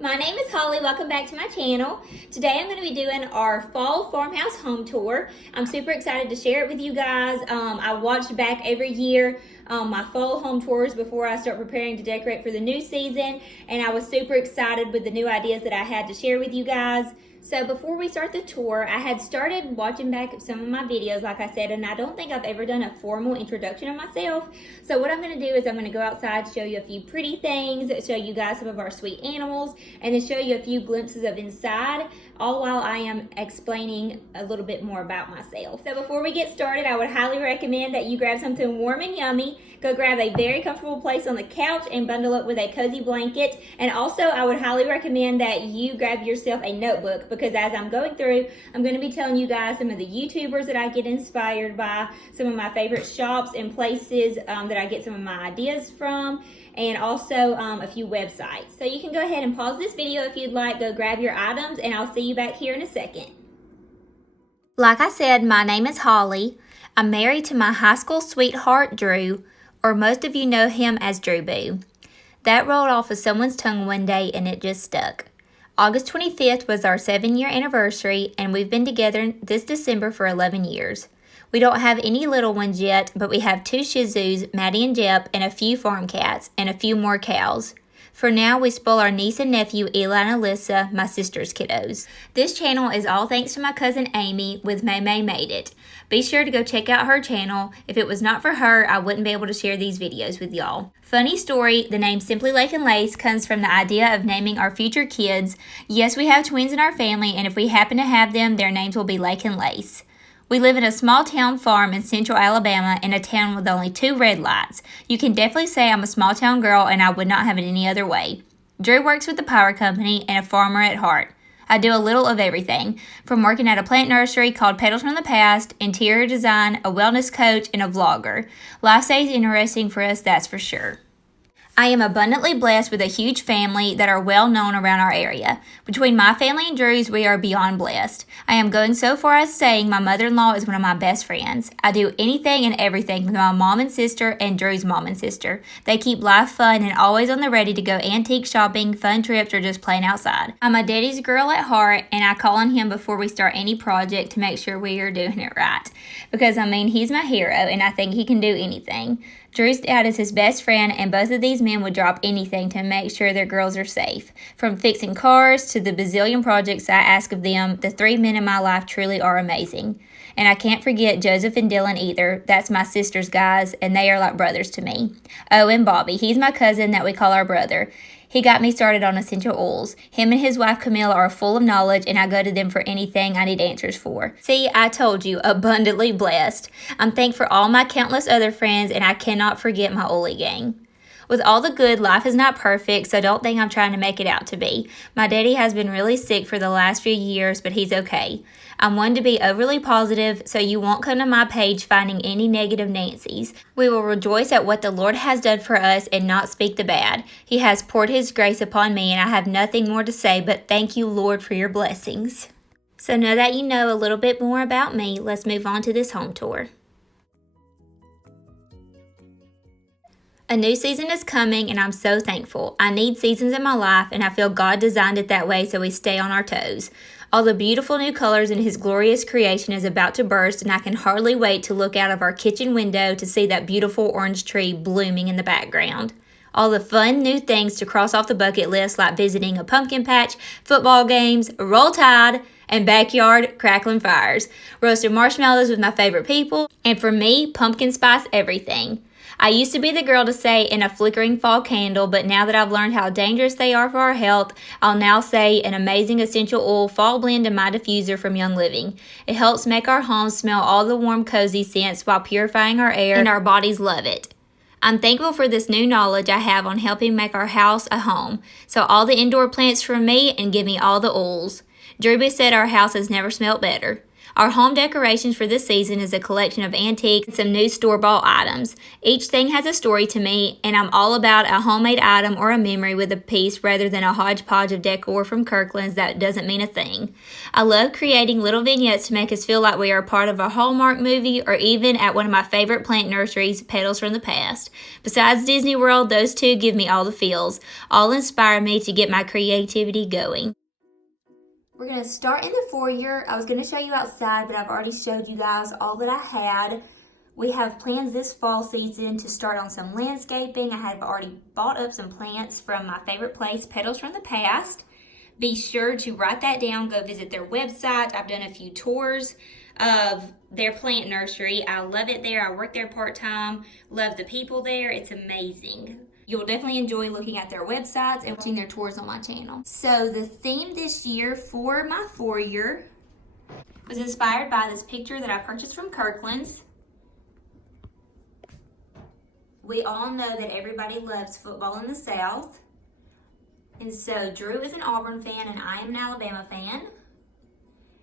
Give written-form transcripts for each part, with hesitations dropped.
my name is Holly. Welcome back to my channel. Today I'm going to be doing our fall farmhouse home tour. I'm super excited to share it with you guys. I watched back every year my fall home tours before I start preparing to decorate for the new season, and I was super excited with the new ideas that I had to share with you guys. So before we start the tour, I had started watching back some of my videos, like I said, and I don't think I've ever done a formal introduction of myself. So what I'm going to do is I'm going to go outside, show you a few pretty things, show you guys some of our sweet animals, and then show you a few glimpses of inside, all while I am explaining a little bit more about myself. So before we get started, I would highly recommend that you grab something warm and yummy. Go grab a very comfortable place on the couch and bundle up with a cozy blanket. And also, I would highly recommend that you grab yourself a notebook, because as I'm going through, I'm going to be telling you guys some of the YouTubers that I get inspired by, some of my favorite shops and places that I get some of my ideas from, and also a few websites. So you can go ahead and pause this video if you'd like, go grab your items, and I'll see you back here in a second. Like I said, my name is Holly. I'm married to my high school sweetheart, Drew, or most of you know him as Drew Boo. That rolled off of someone's tongue one day and it just stuck. August 25th was our 7-year anniversary, and we've been together this December for 11 years. We don't have any little ones yet, but we have 2 Shih Tzus, Maddie and Jep, and a few farm cats, and a few more cows. For now, we spoil our niece and nephew, Eli and Alyssa, my sister's kiddos. This channel is all thanks to my cousin Amy with May May Made It. Be sure to go check out her channel. If it was not for her, I wouldn't be able to share these videos with y'all. Funny story, the name Simply Lake and Lace comes from the idea of naming our future kids. Yes, we have twins in our family, and if we happen to have them, their names will be Lake and Lace. We live in a small town farm in central Alabama, in a town with only 2 red lights. You can definitely say I'm a small town girl, and I would not have it any other way. Drew works with the power company and a farmer at heart. I do a little of everything, from working at a plant nursery called Petals from the Past, interior design, a wellness coach, and a vlogger. Life stays interesting for us, that's for sure. I am abundantly blessed with a huge family that are well known around our area. Between my family and Drew's, we are beyond blessed. I am going so far as saying my mother-in-law is one of my best friends. I do anything and everything with my mom and sister and Drew's mom and sister. They keep life fun and always on the ready to go antique shopping, fun trips, or just playing outside. I'm a daddy's girl at heart, and I call on him before we start any project to make sure we are doing it right. Because, he's my hero, and I think he can do anything. Drew's dad is his best friend, and both of these men would drop anything to make sure their girls are safe. From fixing cars to the bazillion projects I ask of them, the 3 men in my life truly are amazing. And I can't forget Joseph and Dylan either. That's my sister's guys, and they are like brothers to me. Oh, and Bobby. He's my cousin that we call our brother. He got me started on essential oils. Him and his wife Camille are full of knowledge, and I go to them for anything I need answers for. See, I told you, abundantly blessed. I'm thankful for all my countless other friends, and I cannot forget my Oli gang. With all the good, life is not perfect, so don't think I'm trying to make it out to be. My daddy has been really sick for the last few years, but he's okay. I'm one to be overly positive, so you won't come to my page finding any negative Nancys. We will rejoice at what the Lord has done for us and not speak the bad. He has poured His grace upon me, and I have nothing more to say but thank you, Lord, for your blessings. So now that you know a little bit more about me, let's move on to this home tour. A new season is coming, and I'm so thankful. I need seasons in my life, and I feel God designed it that way so we stay on our toes. All the beautiful new colors in His glorious creation is about to burst, and I can hardly wait to look out of our kitchen window to see that beautiful orange tree blooming in the background. All the fun new things to cross off the bucket list, like visiting a pumpkin patch, football games, Roll Tide, and backyard crackling fires. Roasted marshmallows with my favorite people, and for me, pumpkin spice everything. I used to be the girl to say in a flickering fall candle, but now that I've learned how dangerous they are for our health, I'll now say an amazing essential oil fall blend in my diffuser from Young Living. It helps make our homes smell all the warm, cozy scents while purifying our air, and our bodies love it. I'm thankful for this new knowledge I have on helping make our house a home. So all the indoor plants from me and give me all the oils. Drew said our house has never smelled better. Our home decorations for this season is a collection of antiques and some new store-bought items. Each thing has a story to me, and I'm all about a homemade item or a memory with a piece rather than a hodgepodge of decor from Kirkland's that doesn't mean a thing. I love creating little vignettes to make us feel like we are part of a Hallmark movie or even at one of my favorite plant nurseries, Petals from the Past. Besides Disney World, those two give me all the feels. All inspire me to get my creativity going. We're going to start in the foyer. I was going to show you outside, but I've already showed you guys all that I had. We have plans this fall season to start on some landscaping. I have already bought up some plants from my favorite place, Petals from the Past. Be sure to write that down. Go visit their website. I've done a few tours of their plant nursery. I love it there. I work there part-time. Love the people there. It's amazing. You'll definitely enjoy looking at their websites and watching their tours on my channel. So the theme this year for my foyer was inspired by this picture that I purchased from Kirkland's. We all know that everybody loves football in the South. And so Drew is an Auburn fan and I am an Alabama fan.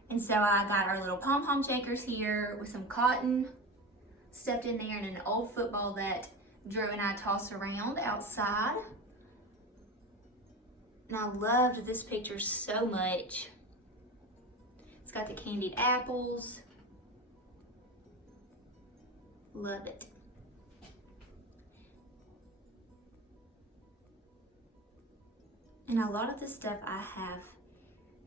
And so I got our little pom-pom shakers here with some cotton stuffed in there and an old football that Drew and I toss around outside. And I loved this picture so much. It's got the candied apples. Love it. And a lot of the stuff I have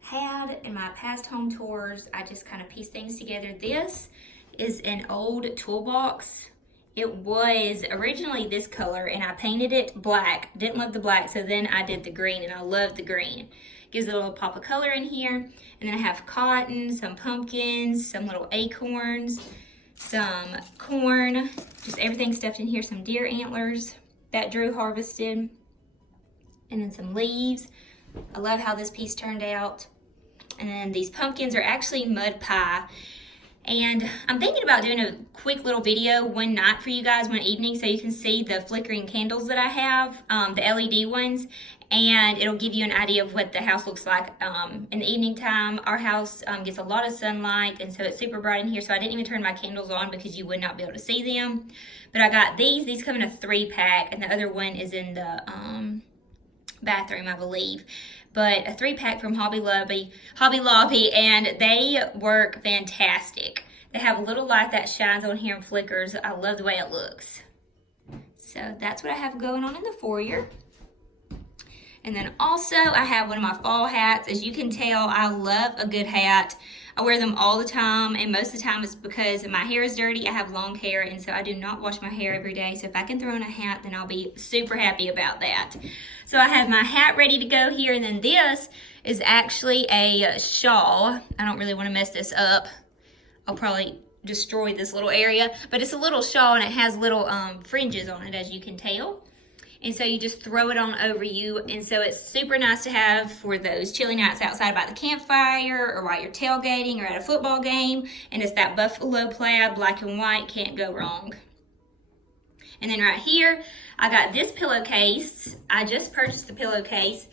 had in my past home tours, I just kind of piece things together. This is an old toolbox. It was originally this color and I painted it black. Didn't love the black, so then I did the green and I love the green. Gives it a little pop of color in here. And then I have cotton, some pumpkins, some little acorns, some corn, just everything stuffed in here, some deer antlers that Drew harvested, and then some leaves. I love how this piece turned out. And then these pumpkins are actually mud pie. And I'm thinking about doing a quick little video one night for you guys, one evening, so you can see the flickering candles that I have, the LED ones, and it'll give you an idea of what the house looks like in the evening time. Our house gets a lot of sunlight, and so it's super bright in here, so I didn't even turn my candles on because you would not be able to see them. But I got these come in a 3-pack, and the other one is in the bathroom, I believe. But a 3-pack from Hobby Lobby, and they work fantastic. They have a little light that shines on here and flickers. I love the way it looks. So that's what I have going on in the foyer. And then also I have one of my fall hats. As you can tell, I love a good hat. I wear them all the time, and most of the time it's because my hair is dirty. I have long hair, and so I do not wash my hair every day. So if I can throw in a hat, then I'll be super happy about that. So I have my hat ready to go here, and then this is actually a shawl. I don't really want to mess this up. I'll probably destroy this little area, but it's a little shawl, and it has little fringes on it, as you can tell. And so you just throw it on over you. And so it's super nice to have for those chilly nights outside by the campfire or while you're tailgating or at a football game. And it's that buffalo plaid, black and white, can't go wrong. And then right here, I got this pillowcase. I just purchased the pillowcase.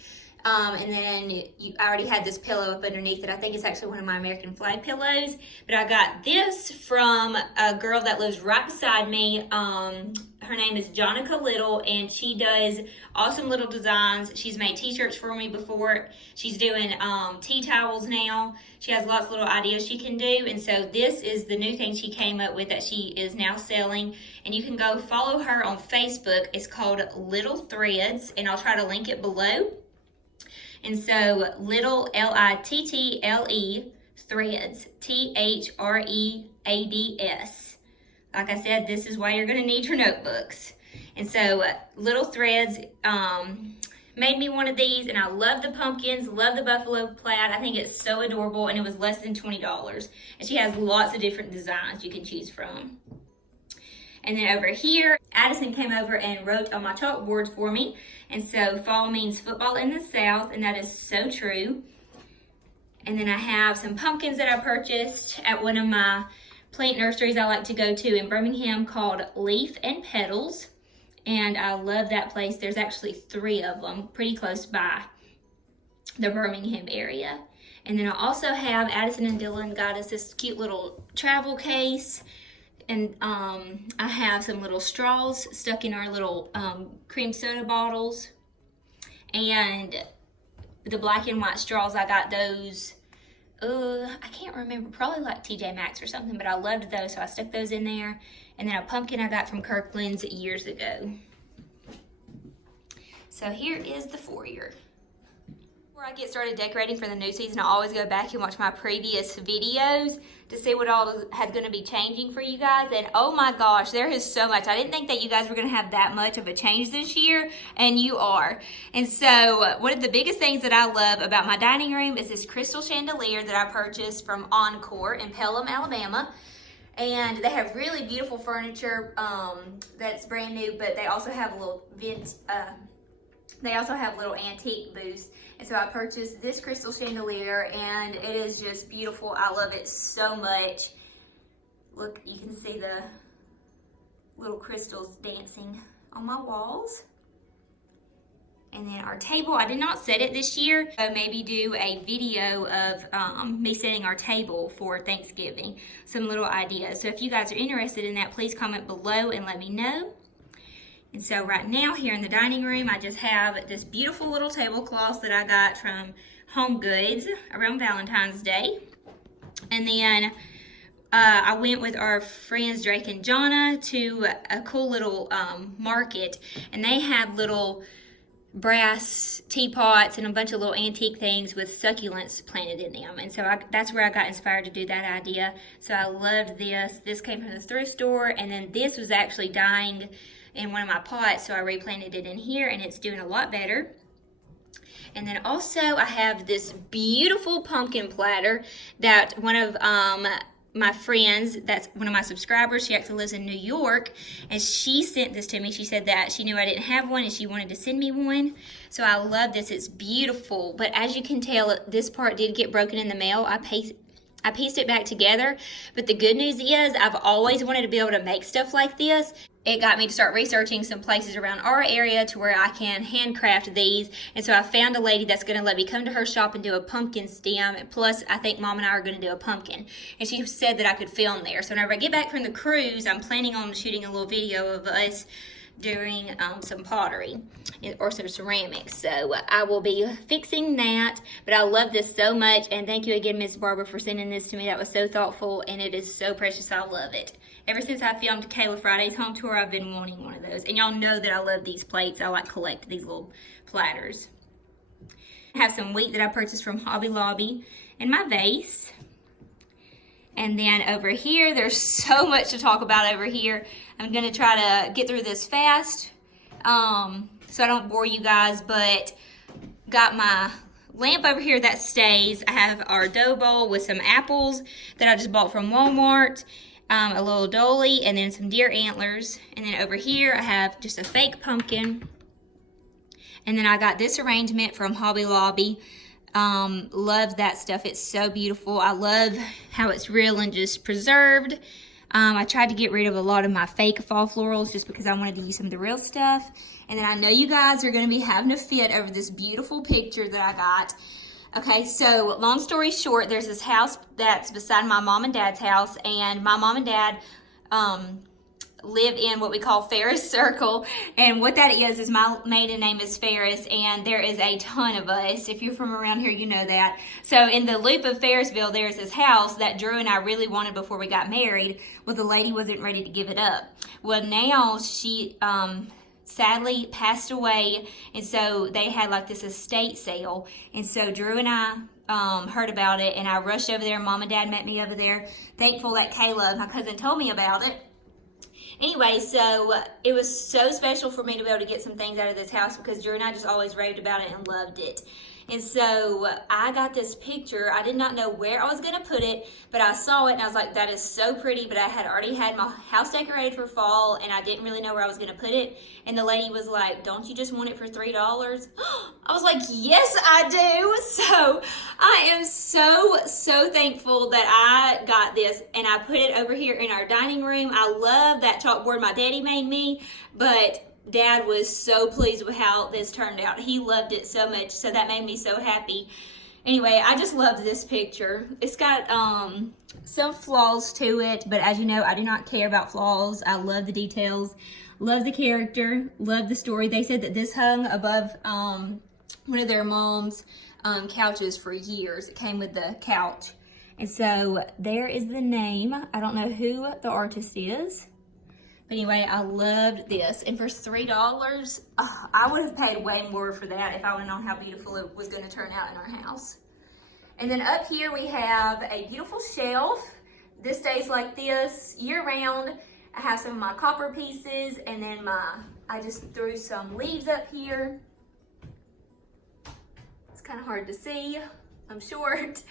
And then I already had this pillow up underneath it. I think it's actually one of my American flag pillows. But I got this from a girl that lives right beside me. Her name is Jonica Little, and she does awesome little designs. She's made t-shirts for me before. She's doing tea towels now. She has lots of little ideas she can do. And so this is the new thing she came up with that she is now selling. And you can go follow her on Facebook. It's called Little Threads, and I'll try to link it below. And so Little, Little, Threads, Threads. Like I said, this is why you're going to need your notebooks. And so Little Threads made me one of these, and I love the pumpkins, love the buffalo plaid. I think it's so adorable, and it was less than $20. And she has lots of different designs you can choose from. And then over here, Addison came over and wrote on my chalkboards for me. And so fall means football in the South, and that is so true. And then I have some pumpkins that I purchased at one of my plant nurseries I like to go to in Birmingham called Leaf and Petals. And I love that place. There's actually 3 of them pretty close by the Birmingham area. And then I also have Addison and Dylan got us this cute little travel case. And I have some little straws stuck in our little cream soda bottles. And the black and white straws, I got those, I can't remember, probably like TJ Maxx or something, but I loved those, so I stuck those in there. And then a pumpkin I got from Kirkland's years ago. So here is the foyer. Before I get started decorating for the new season, I always go back and watch my previous videos to see what all has going to be changing for you guys. And oh my gosh, there is so much. I didn't think that you guys were going to have that much of a change this year, and you are. And so one of the biggest things that I love about my dining room is this crystal chandelier that I purchased from Encore in Pelham, Alabama. And they have really beautiful furniture that's brand new, but they also have a little little antique booths. And so I purchased this crystal chandelier, and it is just beautiful. I love it so much. Look, you can see the little crystals dancing on my walls. And then our table, I did not set it this year, so maybe do a video of me setting our table for Thanksgiving. Some little ideas. So if you guys are interested in that, please comment below and let me know. And so right now here in the dining room, I just have this beautiful little tablecloth that I got from Home Goods around Valentine's Day. And then I went with our friends Drake and Jonna to a cool little market, and they had little brass teapots and a bunch of little antique things with succulents planted in them. And so that's where I got inspired to do that idea. So I loved this. This came from the thrift store, and then this was actually dying in one of my pots, so I replanted it in here, and it's doing a lot better. And then also I have this beautiful pumpkin platter that one of my friends, that's one of my subscribers, she actually lives in New York, and she sent this to me. She said that she knew I didn't have one and she wanted to send me one. So I love this. It's beautiful, but as you can tell, this part did get broken in the mail. I pieced it back together, but the good news is I've always wanted to be able to make stuff like this. It got me to start researching some places around our area to where I can handcraft these. And so I found a lady that's going to let me come to her shop and do a pumpkin stem. Plus, I think Mom and I are going to do a pumpkin. And she said that I could film there. So whenever I get back from the cruise, I'm planning on shooting a little video of us doing some pottery or some ceramics. So I will be fixing that. But I love this so much. And thank you again, Miss Barbara, for sending this to me. That was so thoughtful, and it is so precious. I love it. Ever since I filmed Kayla Friday's home tour, I've been wanting one of those. And y'all know that I love these plates. I like collect these little platters. I have some wheat that I purchased from Hobby Lobby in my vase. And then over here, there's so much to talk about over here. I'm gonna try to get through this fast so I don't bore you guys, but got my lamp over here that stays. I have our dough bowl with some apples that I just bought from Walmart. A little dolly, and then some deer antlers. And then over here I have just a fake pumpkin. And then I got this arrangement from Hobby Lobby. Love that stuff. It's so beautiful. I love how it's real and just preserved. I tried to get rid of a lot of my fake fall florals just because I wanted to use some of the real stuff. And then I know you guys are going to be having a fit over this beautiful picture that I got. Okay, so long story short, there's this house that's beside my mom and dad's house, and my mom and dad live in what we call Ferris Circle, and what that is my maiden name is Ferris, and there is a ton of us. If you're from around here, you know that. So in the loop of Ferrisville, there's this house that Drew and I really wanted before we got married. Well, the lady wasn't ready to give it up. Well, now she sadly passed away, and so they had like this estate sale, and so Drew and I heard about it, and I rushed over there. Mom and Dad met me over there. Thankful that Kayla, my cousin, told me about it. Anyway, so it was so special for me to be able to get some things out of this house because Drew and I just always raved about it and loved it. And so I got this picture. I did not know where I was going to put it, but I saw it and I was like, that is so pretty. But I had already had my house decorated for fall, and I didn't really know where I was going to put it. And the lady was like, don't you just want it for $3? I was like, yes, I do. So I am so thankful that I got this, and I put it over here in our dining room. I love that chalkboard my daddy made me, but Dad was so pleased with how this turned out. He loved it so much, so that made me so happy. Anyway, I just loved this picture. It's got some flaws to it, but as you know, I do not care about flaws. I love the details, love the character, love the story. They said that this hung above one of their mom's couches for years. It came with the couch. And so there is the name. I don't know who the artist is. But anyway, I loved this. And for $3, I would have paid way more for that if I would have known how beautiful it was going to turn out in our house. And then up here we have a beautiful shelf. This stays like this year round. I have some of my copper pieces, and then I just threw some leaves up here. It's kind of hard to see. I'm short.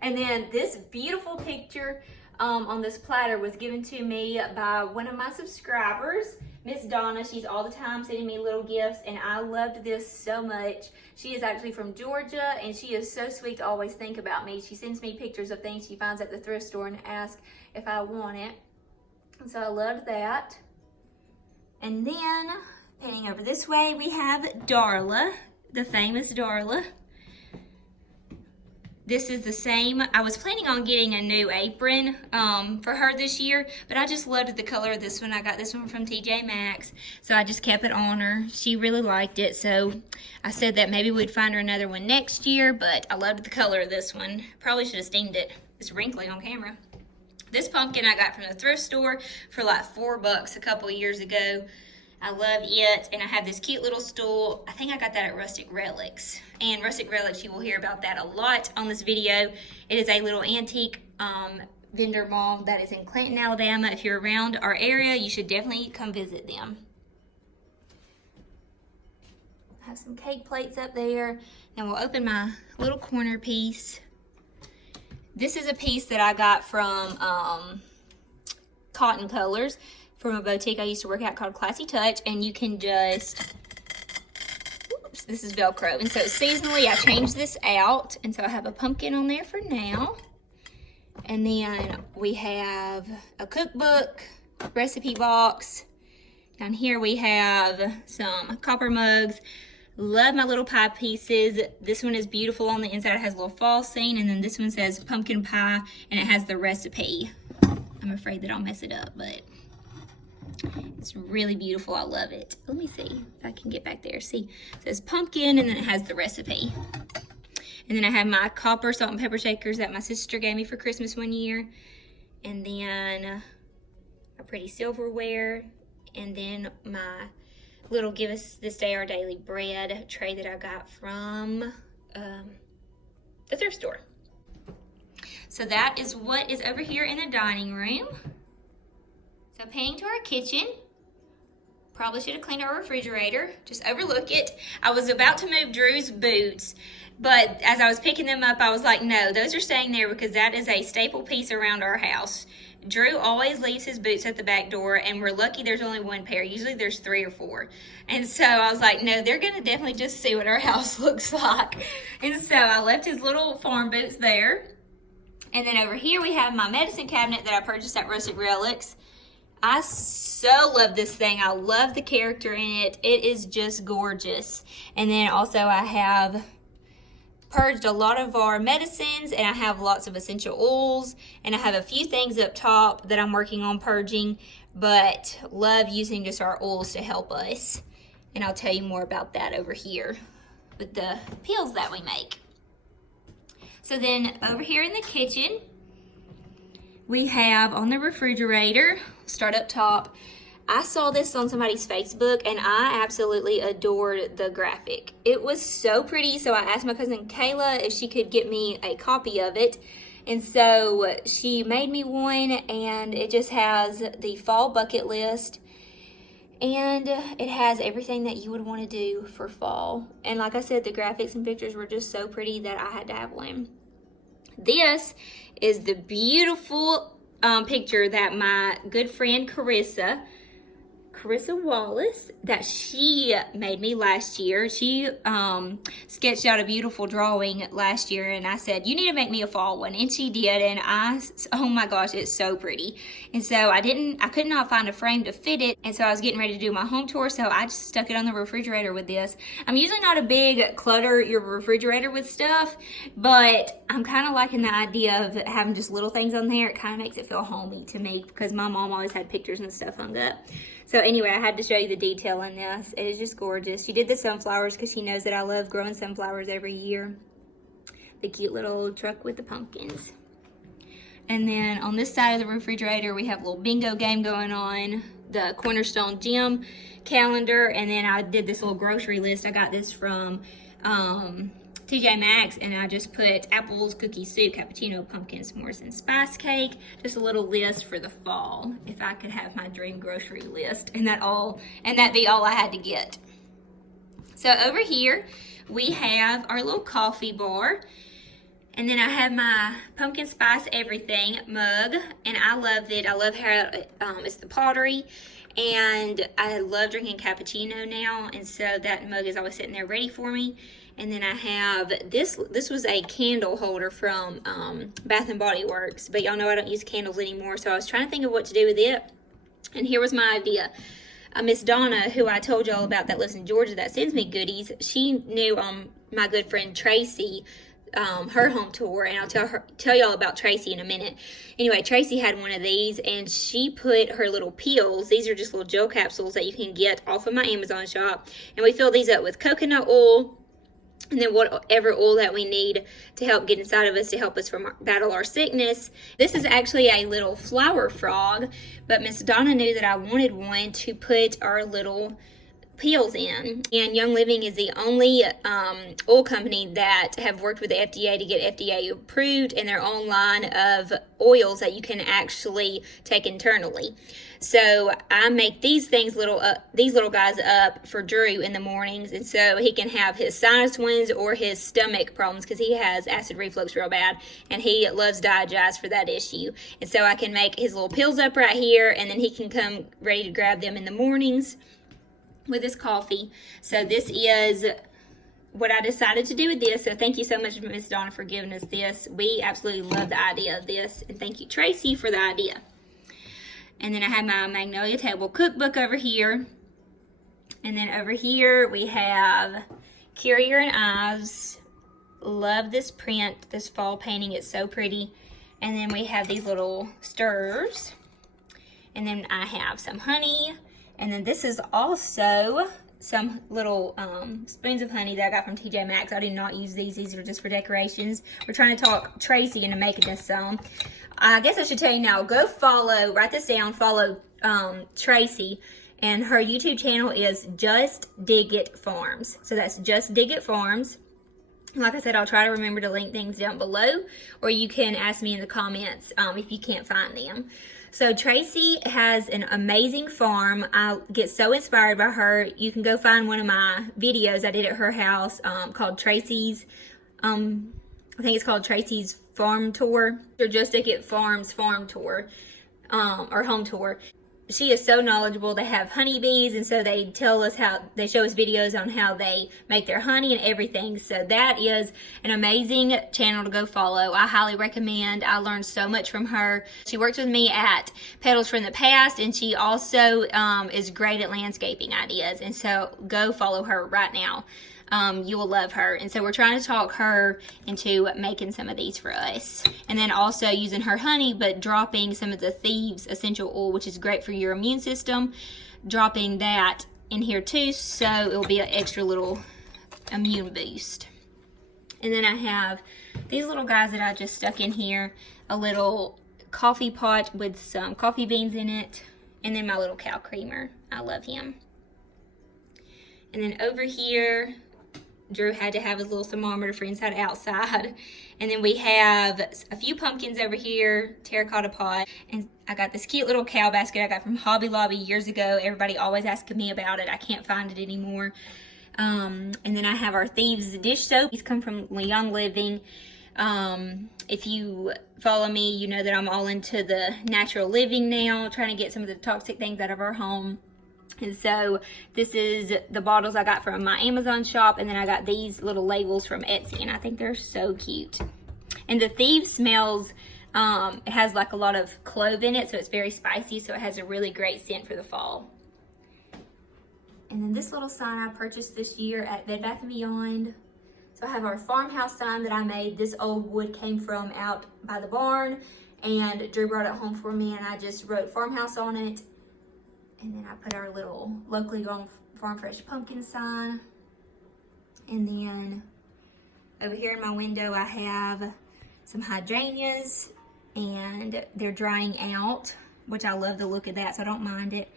And then this beautiful picture on this platter was given to me by one of my subscribers, Miss Donna. She's all the time sending me little gifts, and I loved this so much. She is actually from Georgia, and she is so sweet to always think about me. She sends me pictures of things she finds at the thrift store and asks if I want it. And so I loved that. And then, panning over this way, we have Darla, the famous Darla. This is the same. I was planning on getting a new apron for her this year, but I just loved the color of this one. I got this one from TJ Maxx, so I just kept it on her. She really liked it, so I said that maybe we'd find her another one next year, but I loved the color of this one. Probably should have steamed it. It's wrinkly on camera. This pumpkin I got from the thrift store for like $4 a couple of years ago. I love it, and I have this cute little stool. I think I got that at Rustic Relics. And Rustic Relics, you will hear about that a lot on this video. It is a little antique vendor mall that is in Clanton, Alabama. If you're around our area, you should definitely come visit them. I have some cake plates up there. And we'll open my little corner piece. This is a piece that I got from Cotton Colors, from a boutique I used to work at called Classy Touch, and you can just, oops, this is Velcro. And so seasonally I changed this out, and so I have a pumpkin on there for now. And then we have a cookbook, recipe box. Down here we have some copper mugs. Love my little pie pieces. This one is beautiful on the inside. It has a little fall scene, and then this one says pumpkin pie, and it has the recipe. I'm afraid that I'll mess it up, but it's really beautiful. I love it. Let me see if I can get back there. See, it says pumpkin, and then it has the recipe. And then I have my copper salt and pepper shakers that my sister gave me for Christmas one year. And then a pretty silverware. And then my little give us this day our daily bread tray that I got from the thrift store. So that is what is over here in the dining room. So panning to our kitchen. Probably should have cleaned our refrigerator. Just overlook it. I was about to move Drew's boots, but as I was picking them up, I was like, no, those are staying there because that is a staple piece around our house. Drew always leaves his boots at the back door, and we're lucky there's only one pair. Usually there's 3 or 4. And so I was like, no, they're gonna definitely just see what our house looks like. And so I left his little farm boots there. And then over here we have my medicine cabinet that I purchased at Rustic Relics. I so love this thing. I love the character in it. It is just gorgeous. And then also I have purged a lot of our medicines, and I have lots of essential oils, and I have a few things up top that I'm working on purging, but love using just our oils to help us. And I'll tell you more about that over here with the pills that we make. So then over here in the kitchen, we have on the refrigerator, start up top, I saw this on somebody's Facebook, and I absolutely adored the graphic. It was so pretty, so I asked my cousin Kayla if she could get me a copy of it. And so she made me one, and it just has the fall bucket list, and it has everything that you would want to do for fall. And like I said, the graphics and pictures were just so pretty that I had to have one. This is the beautiful picture that my good friend Carissa Carissa Wallace that she made me last year. She sketched out a beautiful drawing last year, and I said, you need to make me a fall one, and she did. And oh my gosh, it's so pretty. And so I could not find a frame to fit it, and so I was getting ready to do my home tour, so I just stuck it on the refrigerator with this. I'm usually not a big clutter your refrigerator with stuff, but I'm kind of liking the idea of having just little things on there. It kind of makes it feel homey to me because my mom always had pictures and stuff hung up. So anyway, I had to show you the detail in this. It is just gorgeous. She did the sunflowers because she knows that I love growing sunflowers every year. The cute little truck with the pumpkins. And then on this side of the refrigerator, we have a little bingo game going on. The Cornerstone Gym calendar. And then I did this little grocery list. I got this from TJ Maxx, and I just put apples, cookie soup, cappuccino, pumpkin s'mores, and spice cake. Just a little list for the fall. If I could have my dream grocery list, and that be all I had to get. So over here we have our little coffee bar, and then I have my pumpkin spice everything mug, and I love it. I love how it's the pottery. And I love drinking cappuccino now, and so that mug is always sitting there ready for me. And then I have this was a candle holder from Bath & Body Works, but y'all know I don't use candles anymore, so I was trying to think of what to do with it. And here was my idea. Miss Donna, who I told y'all about that lives in Georgia that sends me goodies, she knew my good friend Tracy, her home tour, and I'll tell y'all about Tracy in a minute. Anyway, Tracy had one of these, and she put her little peels. These are just little gel capsules that you can get off of my Amazon shop, and we fill these up with coconut oil, and then whatever oil that we need to help get inside of us to help us battle our sickness. This is actually a little flower frog, but Miss Donna knew that I wanted one to put our little peels in. And Young Living is the only oil company that have worked with the FDA to get FDA approved in their own line of oils that you can actually take internally. So I make these little guys up for Drew in the mornings, and so he can have his sinus ones or his stomach problems because he has acid reflux real bad, and he loves Digest for that issue. And so I can make his little pills up right here, and then he can come ready to grab them in the mornings with his coffee. So this is what I decided to do with this. So thank you so much, Miss Donna, for giving us this. We absolutely love the idea of this, and thank you, Tracy, for the idea. And then I have my Magnolia Table cookbook over here. And then over here we have Carrier and Ives. Love this print, this fall painting. It's so pretty. And then we have these little stirs. And then I have some honey. And then this is also some little spoons of honey that I got from TJ Maxx. I do not use these. These are just for decorations. We're trying to talk Tracy into making us some. I guess I should tell you now, go follow, write this down, follow Tracy. And her YouTube channel is Just Dig It Farms. So that's Just Dig It Farms. Like I said, I'll try to remember to link things down below, or you can ask me in the comments if you can't find them. So Tracy has an amazing farm. I get so inspired by her. You can go find one of my videos I did at her house called Tracy's, I think it's called Tracy's Farm Tour, or Just Dig It Farms Farm Tour, or Home Tour. She is so knowledgeable. They have honeybees, and so they show us videos on how they make their honey and everything. So that is an amazing channel to go follow. I highly recommend. I learned so much from her. She worked with me at Petals from the past, and she also is great at landscaping ideas. And so go follow her right now. You will love her. And so we're trying to talk her into making some of these for us. And then also using her honey, but dropping some of the Thieves essential oil, which is great for your immune system. Dropping that in here too, so it will be an extra little immune boost. And then I have these little guys that I just stuck in here. A little coffee pot with some coffee beans in it. And then my little cow creamer. I love him. And then over here, Drew had to have his little thermometer for inside and outside. And then we have a few pumpkins over here, terracotta pot. And I got this cute little cow basket I got from Hobby Lobby years ago. Everybody always asking me about it. I can't find it anymore. And then I have our Thieves dish soap. These come from Young Living. If you follow me, you know that I'm all into the natural living now, trying to get some of the toxic things out of our home. And so this is the bottles I got from my Amazon shop, and then I got these little labels from Etsy, and I think they're so cute. And the Thieves smells, it has like a lot of clove in it, so it's very spicy, so it has a really great scent for the fall. And then this little sign I purchased this year at Bed Bath & Beyond. So I have our farmhouse sign that I made. This old wood came from out by the barn, and Drew brought it home for me, and I just wrote farmhouse on it. And then I put our little locally grown farm fresh pumpkin sign. And then over here in my window, I have some hydrangeas, and they're drying out, which I love the look of that, so I don't mind it.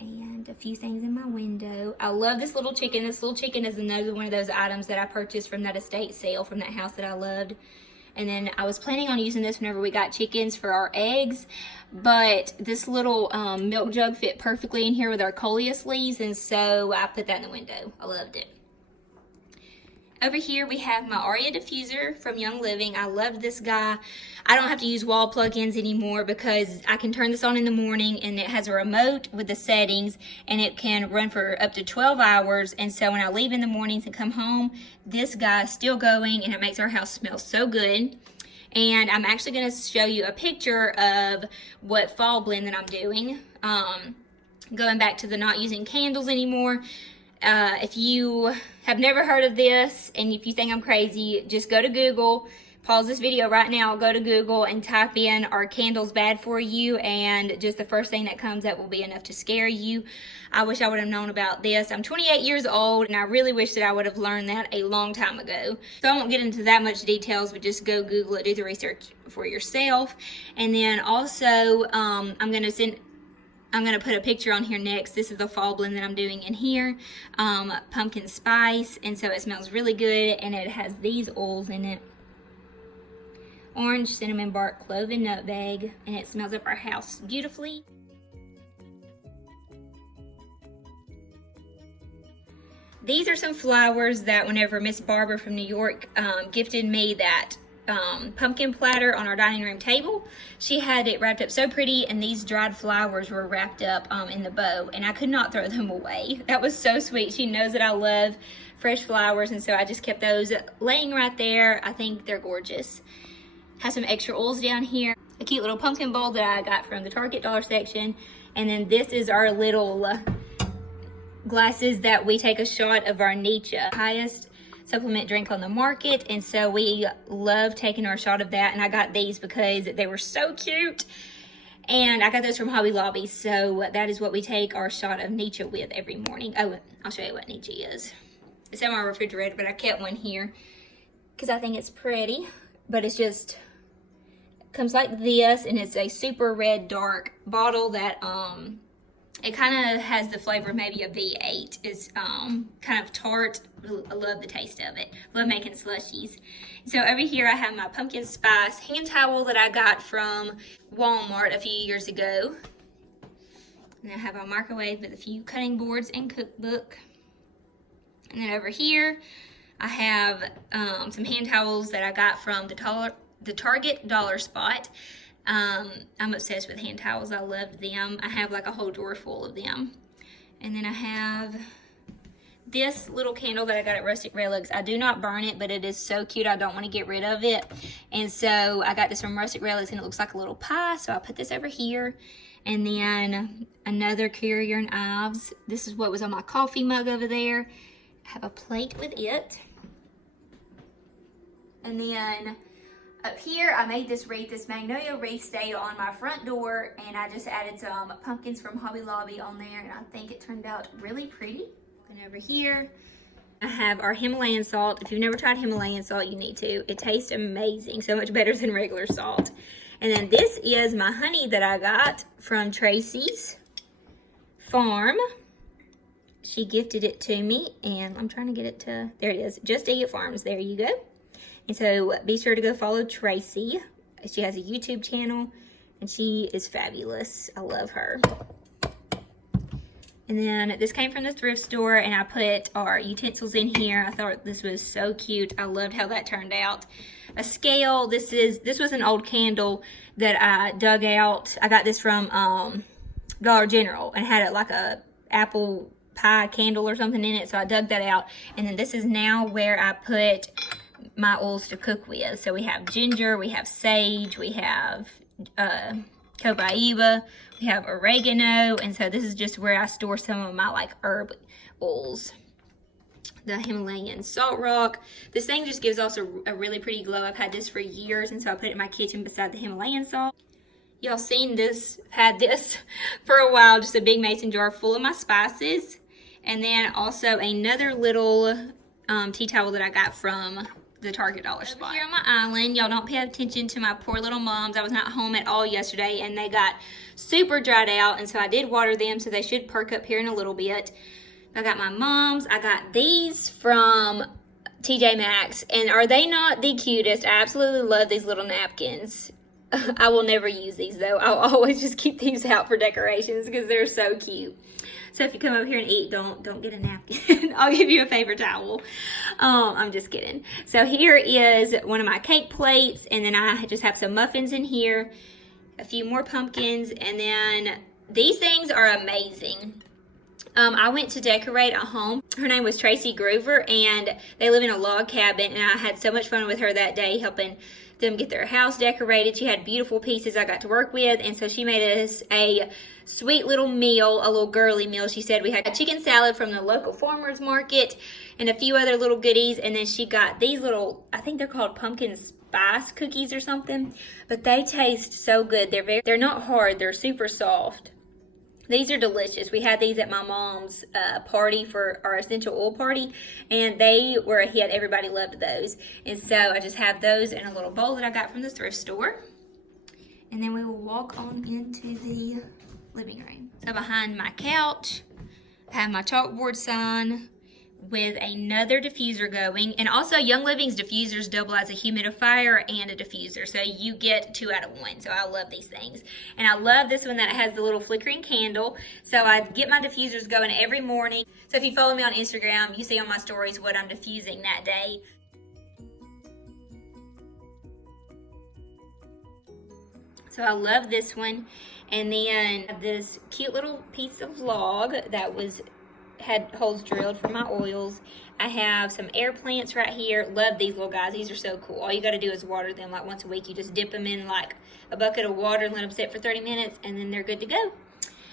And a few things in my window. I love this little chicken. This little chicken is another one of those items that I purchased from that estate sale from that house that I loved. And then I was planning on using this whenever we got chickens for our eggs, but this little milk jug fit perfectly in here with our coleus leaves, and so I put that in the window. I loved it. Over here we have my Aria diffuser from Young Living. I love this guy. I don't have to use wall plug-ins anymore because I can turn this on in the morning, and it has a remote with the settings, and it can run for up to 12 hours. And so when I leave in the mornings and come home, this guy is still going, and it makes our house smell so good. And I'm actually going to show you a picture of what fall blend that I'm doing. Going back to the not using candles anymore. If you have never heard of this, and if you think I'm crazy, just go to Google, pause this video right now, go to Google and type in, "Are candles bad for you?" And just the first thing that comes up will be enough to scare you. I wish I would have known about this. I'm 28 years old, and I really wish that I would have learned that a long time ago. So I won't get into that much details, but just go Google it, do the research for yourself. And then also, I'm gonna put a picture on here next. This is the fall blend that I'm doing in here. Pumpkin spice, and so it smells really good, and it has these oils in it. Orange, cinnamon bark, clove, and nutmeg, and it smells up our house beautifully. These are some flowers that whenever Miss Barbara from New York gifted me that pumpkin platter on our dining room table, she had it wrapped up so pretty, and these dried flowers were wrapped up in the bow, and I could not throw them away. That was so sweet. She knows that I love fresh flowers, and so I just kept those laying right there. I think they're gorgeous. Have some extra oils down here, a cute little pumpkin bowl that I got from the Target dollar section, and then this is our little glasses that we take a shot of our Nietzsche, highest supplement drink on the market, and so we love taking our shot of that. And I got these because they were so cute, and I got those from Hobby Lobby, so that is what we take our shot of Nietzsche with every morning. Oh, I'll show you what Nietzsche is. It's in my refrigerator, but I kept one here because I think it's pretty, but it's just comes like this, and it's a super red dark bottle that it kind of has the flavor of maybe a V8. It's kind of tart. I love the taste of it. Love making slushies. So over here I have my pumpkin spice hand towel that I got from Walmart a few years ago. And I have a microwave with a few cutting boards and cookbook. And then over here I have some hand towels that I got from the Target dollar spot. I'm obsessed with hand towels. I love them. I have like a whole drawer full of them. And then I have this little candle that I got at Rustic Relics. I do not burn it, but it is so cute. I don't want to get rid of it. And so I got this from Rustic Relics, and it looks like a little pie. So I put this over here. And then another Currier and Ives. This is what was on my coffee mug over there. I have a plate with it. And then up here, I made this wreath. This magnolia wreath stayed on my front door, and I just added some pumpkins from Hobby Lobby on there, and I think it turned out really pretty. And over here, I have our Himalayan salt. If you've never tried Himalayan salt, you need to. It tastes amazing, so much better than regular salt. And then this is my honey that I got from Tracy's farm. She gifted it to me, and I'm trying to get it to, there it is, Just Eat Farms. There you go. And so be sure to go follow Tracy. She has a YouTube channel, and she is fabulous. I love her. And then this came from the thrift store, and I put our utensils in here. I thought this was so cute. I loved how that turned out. A scale. This was an old candle that I dug out. I got this from Dollar General and had it like a apple pie candle or something in it. So I dug that out. And then this is now where I put my oils to cook with. So we have ginger, we have sage, we have copaiba, we have oregano. And so this is just where I store some of my like herb oils. The Himalayan salt rock. This thing just gives also a really pretty glow. I've had this for years, and so I put it in my kitchen beside the Himalayan salt. Y'all seen this, had this for a while, just a big mason jar full of my spices. And then also another little tea towel that I got from the Target dollar spot. Here on my island, y'all don't pay attention to my poor little mums. I was not home at all yesterday, and they got super dried out, and so I did water them, so they should perk up here in a little bit. I got my mums. I got these from TJ Maxx, and are they not the cutest? I absolutely love these little napkins. I will never use these though. I'll always just keep these out for decorations because they're so cute. So if you come over here and eat, don't get a napkin. I'll give you a paper towel. I'm just kidding. So here is one of my cake plates, and then I just have some muffins in here, a few more pumpkins, and then these things are amazing. I went to decorate a home. Her name was Tracy Groover, and they live in a log cabin, and I had so much fun with her that day helping them get their house decorated. She had beautiful pieces I got to work with, and so she made us a sweet little meal, a little girly meal. She said we had a chicken salad from the local farmer's market and a few other little goodies, and then she got these little, I think they're called pumpkin spice cookies or something, but they taste so good. They're not hard, they're super soft. These are delicious. We had these at my mom's party for our essential oil party, and they were a hit. Everybody loved those. And so I just have those in a little bowl that I got from the thrift store. And then we will walk on into the living room. So behind my couch, I have my chalkboard sign with another diffuser going, and also Young Living's diffusers double as a humidifier and a diffuser, so you get 2 out of 1. So I love these things, and I love this one that has the little flickering candle. So I get my diffusers going every morning. So if you follow me on Instagram, you see on my stories what I'm diffusing that day. So I love this one. And then this cute little piece of log that had holes drilled for my oils. I have some air plants right here. Love these little guys. These are so cool. All you got to do is water them like once a week. You just dip them in like a bucket of water and let them sit for 30 minutes, and then they're good to go.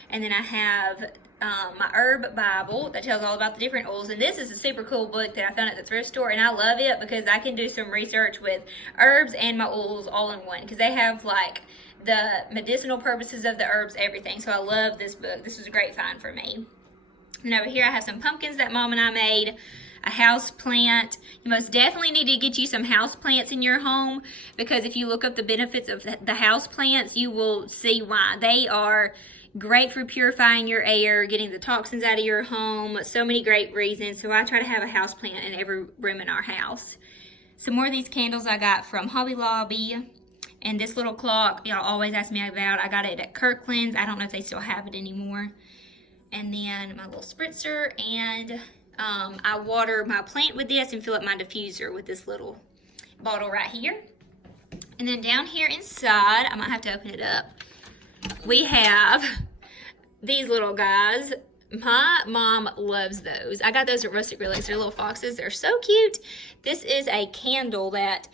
And then I have my herb Bible that tells all about the different oils. And this is a super cool book that I found at the thrift store, and I love it because I can do some research with herbs and my oils all in one, because they have like the medicinal purposes of the herbs, everything. So I love this book. This was a great find for me. And over here I have some pumpkins that Mom and I made, a house plant. You most definitely need to get you some house plants in your home, because if you look up the benefits of the house plants, you will see why. They are great for purifying your air, getting the toxins out of your home, so many great reasons. So I try to have a house plant in every room in our house. Some more of these candles I got from Hobby Lobby. And this little clock, y'all always ask me about. I got it at Kirkland's. I don't know if they still have it anymore. And then my little spritzer, and I water my plant with this and fill up my diffuser with this little bottle right here. And then down here inside, I might have to open it up, we have these little guys. My mom loves those. I got those at Rustic Reliques. They're little foxes. They're so cute. This is a candle that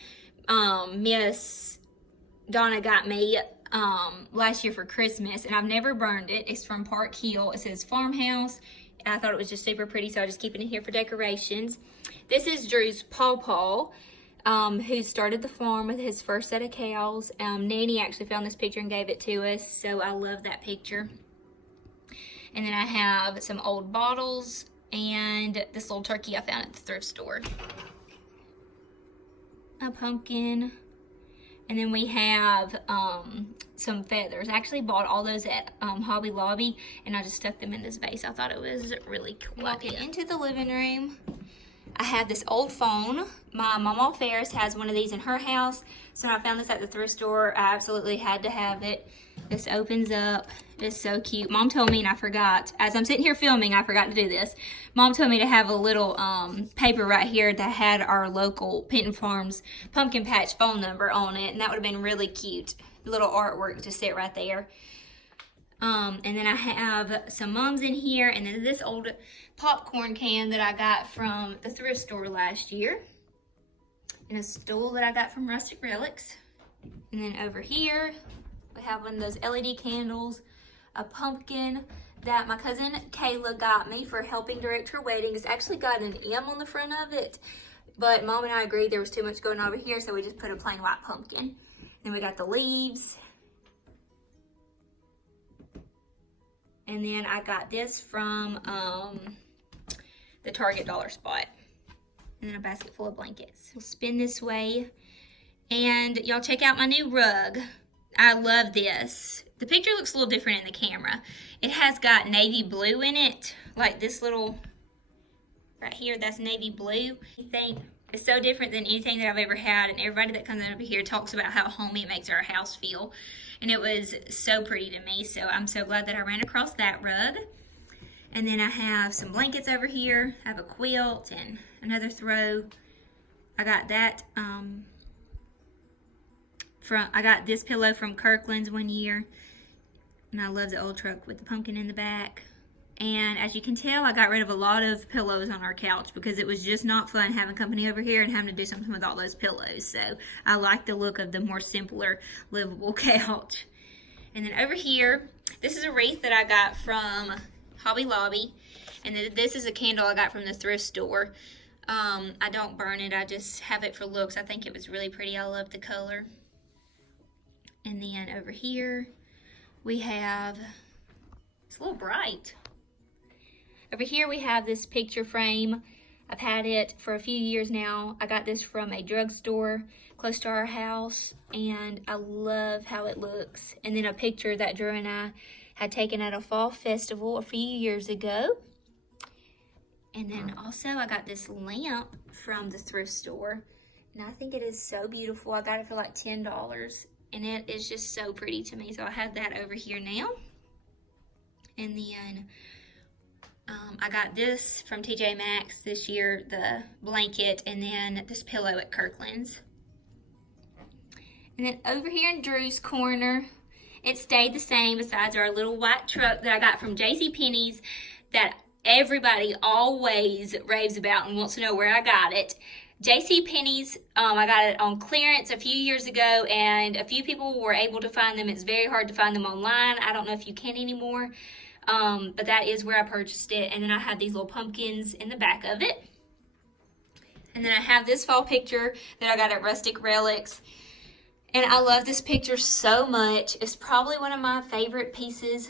Miss Donna got me last year for Christmas, and I've never burned it. It's from Park Hill. It says Farmhouse. I thought it was just super pretty, so I just keep it in here for decorations. This is Drew's pawpaw, who started the farm with his first set of cows. Nanny actually found this picture and gave it to us, so I love that picture. And then I have some old bottles and this little turkey I found at the thrift store. A pumpkin. And then we have some feathers. I actually bought all those at Hobby Lobby, and I just stuck them in this vase. I thought it was really cool. Walking into the living room, I have this old phone. My Mama Ferris has one of these in her house, so when I found this at the thrift store, I absolutely had to have it. This opens up. It's so cute. Mom told me, and I forgot, as I'm sitting here filming, I forgot to do this. Mom told me to have a little paper right here that had our local Penton Farms pumpkin patch phone number on it, and that would have been really cute. A little artwork to sit right there. And then I have some mums in here, and then this old popcorn can that I got from the thrift store last year, and a stool that I got from Rustic Relics. And then over here, we have one of those LED candles, a pumpkin that my cousin Kayla got me for helping direct her wedding. It's actually got an M on the front of it, but Mom and I agreed there was too much going over here, so we just put a plain white pumpkin. Then we got the leaves. And then I got this from the Target dollar spot. And then a basket full of blankets. We'll spin this way. And y'all check out my new rug. I love this. The picture looks a little different in the camera. It has got navy blue in it. Like this little, right here, that's navy blue. I think it's so different than anything that I've ever had. And everybody that comes over here talks about how homey it makes our house feel. And it was so pretty to me. So I'm so glad that I ran across that rug. And then I have some blankets over here. I have a quilt and another throw. I got that I got this pillow from Kirkland's one year. And I love the old truck with the pumpkin in the back. And as you can tell, I got rid of a lot of pillows on our couch because it was just not fun having company over here and having to do something with all those pillows. So I like the look of the more simpler, livable couch. And then over here, this is a wreath that I got from Hobby Lobby. And then this is a candle I got from the thrift store. I don't burn it, I just have it for looks. I think it was really pretty. I love the color. And then over here, we have, it's a little bright. Over here we have this picture frame. I've had it for a few years now. I got this from a drugstore close to our house, and I love how it looks. And then a picture that Drew and I had taken at a fall festival a few years ago. And then also I got this lamp from the thrift store, and I think it is so beautiful. I got it for like $10, and it is just so pretty to me. So I have that over here now. And then I got this from TJ Maxx this year, the blanket, and then this pillow at Kirkland's. And then over here in Drew's corner, it stayed the same besides our little white truck that I got from JCPenney's that everybody always raves about and wants to know where I got it. JCPenney's, I got it on clearance a few years ago, and a few people were able to find them. It's very hard to find them online. I don't know if you can anymore. But that is where I purchased it. And then I had these little pumpkins in the back of it. And then I have this fall picture that I got at Rustic Relics. And I love this picture so much. It's probably one of my favorite pieces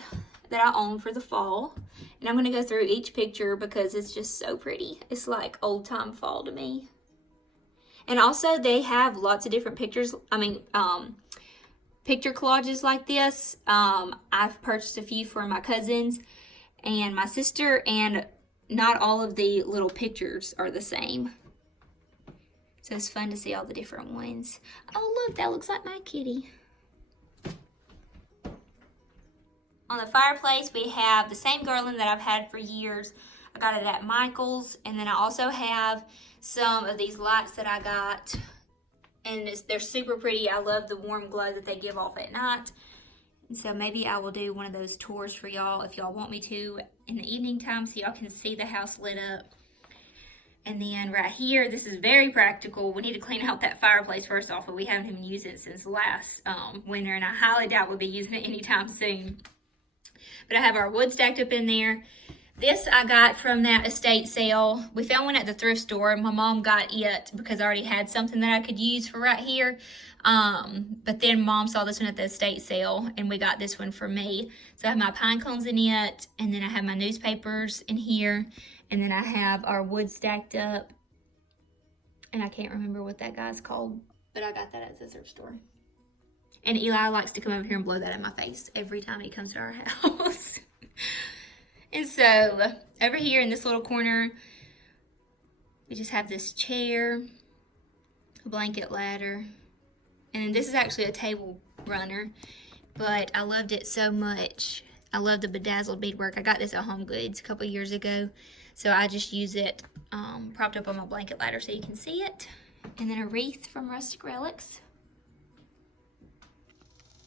that I own for the fall. And I'm going to go through each picture because it's just so pretty. It's like old time fall to me. And also they have lots of different pictures. Picture collages like this. I've purchased a few for my cousins and my sister, and not all of the little pictures are the same. So it's fun to see all the different ones. Oh look, that looks like my kitty. On the fireplace, we have the same garland that I've had for years. I got it at Michael's, and then I also have some of these lights that I got. And they're super pretty. I love the warm glow that they give off at night. And so maybe I will do one of those tours for y'all if y'all want me to in the evening time so y'all can see the house lit up. And then right here, this is very practical. We need to clean out that fireplace first off, but we haven't even used it since last winter, and I highly doubt we'll be using it anytime soon. But I have our wood stacked up in there. This I got from that estate sale. We found one at the thrift store. My mom got it because I already had something that I could use for right here. But then Mom saw this one at the estate sale, and we got this one for me. So I have my pine cones in it, and then I have my newspapers in here, and then I have our wood stacked up. And I can't remember what that guy's called, but I got that at the thrift store. And Eli likes to come over here and blow that in my face every time he comes to our house. And so, over here in this little corner, we just have this chair, a blanket ladder, and this is actually a table runner, but I loved it so much. I love the bedazzled beadwork. I got this at Home Goods a couple years ago, so I just use it propped up on my blanket ladder so you can see it. And then a wreath from Rustic Relics.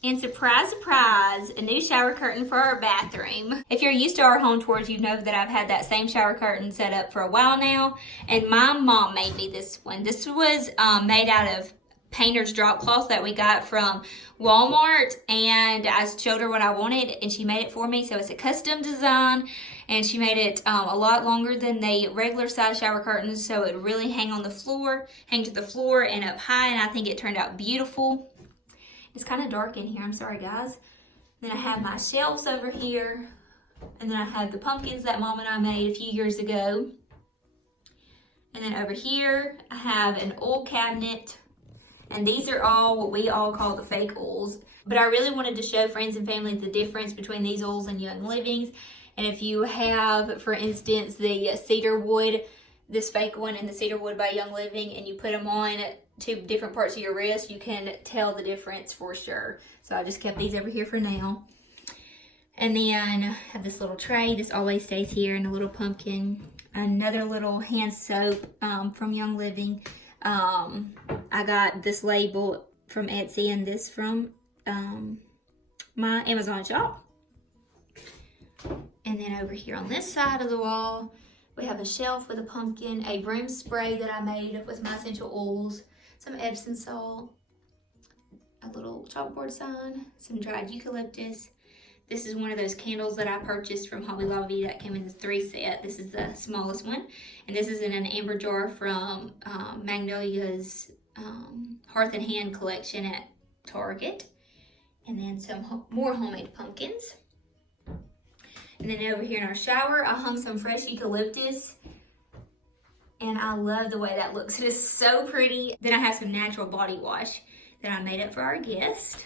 And surprise, surprise, a new shower curtain for our bathroom. If you're used to our home tours, you know that I've had that same shower curtain set up for a while now. And my mom made me this one. This was made out of painter's drop cloth that we got from Walmart, and I showed her what I wanted and she made it for me. So it's a custom design, and she made it a lot longer than the regular size shower curtains, so it really hang to the floor and up high, and I think it turned out beautiful. It's kind of dark in here, I'm sorry guys. Then I have my shelves over here, and then I have the pumpkins that Mom and I made a few years ago. And then over here I have an oil cabinet. And these are all what we all call the fake oils. But I really wanted to show friends and family the difference between these oils and Young Livings. And if you have, for instance, the cedar wood, this fake one, and the cedar wood by Young Living, and you put them on to different parts of your wrist, you can tell the difference for sure. So I just kept these over here for now. And then I have this little tray. This always stays here, and a little pumpkin. Another little hand soap from Young Living. I got this label from Etsy and this from my Amazon shop. And then over here on this side of the wall, we have a shelf with a pumpkin, a room spray that I made with my essential oils, some Epsom salt, a little chalkboard sign, some dried eucalyptus. This is one of those candles that I purchased from Hobby Lobby that came in the 3 set. This is the smallest one. And this is in an amber jar from Magnolia's Hearth and Hand collection at Target. And then some more homemade pumpkins. And then over here in our shower, I hung some fresh eucalyptus. And I love the way that looks. It is so pretty. Then I have some natural body wash that I made up for our guest.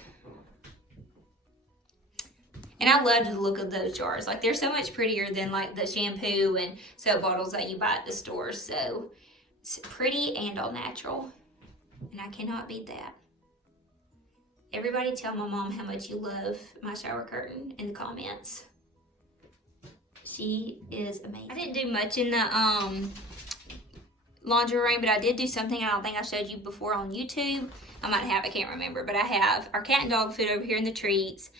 And I love the look of those jars. Like, they're so much prettier than like the shampoo and soap bottles that you buy at the stores. So it's pretty and all natural. And I cannot beat that. Everybody tell my mom how much you love my shower curtain in the comments. She is amazing. I didn't do much in the laundry room, but I did do something I don't think I showed you before on YouTube. I might have, I can't remember, but I have our cat and dog food over here in the treats.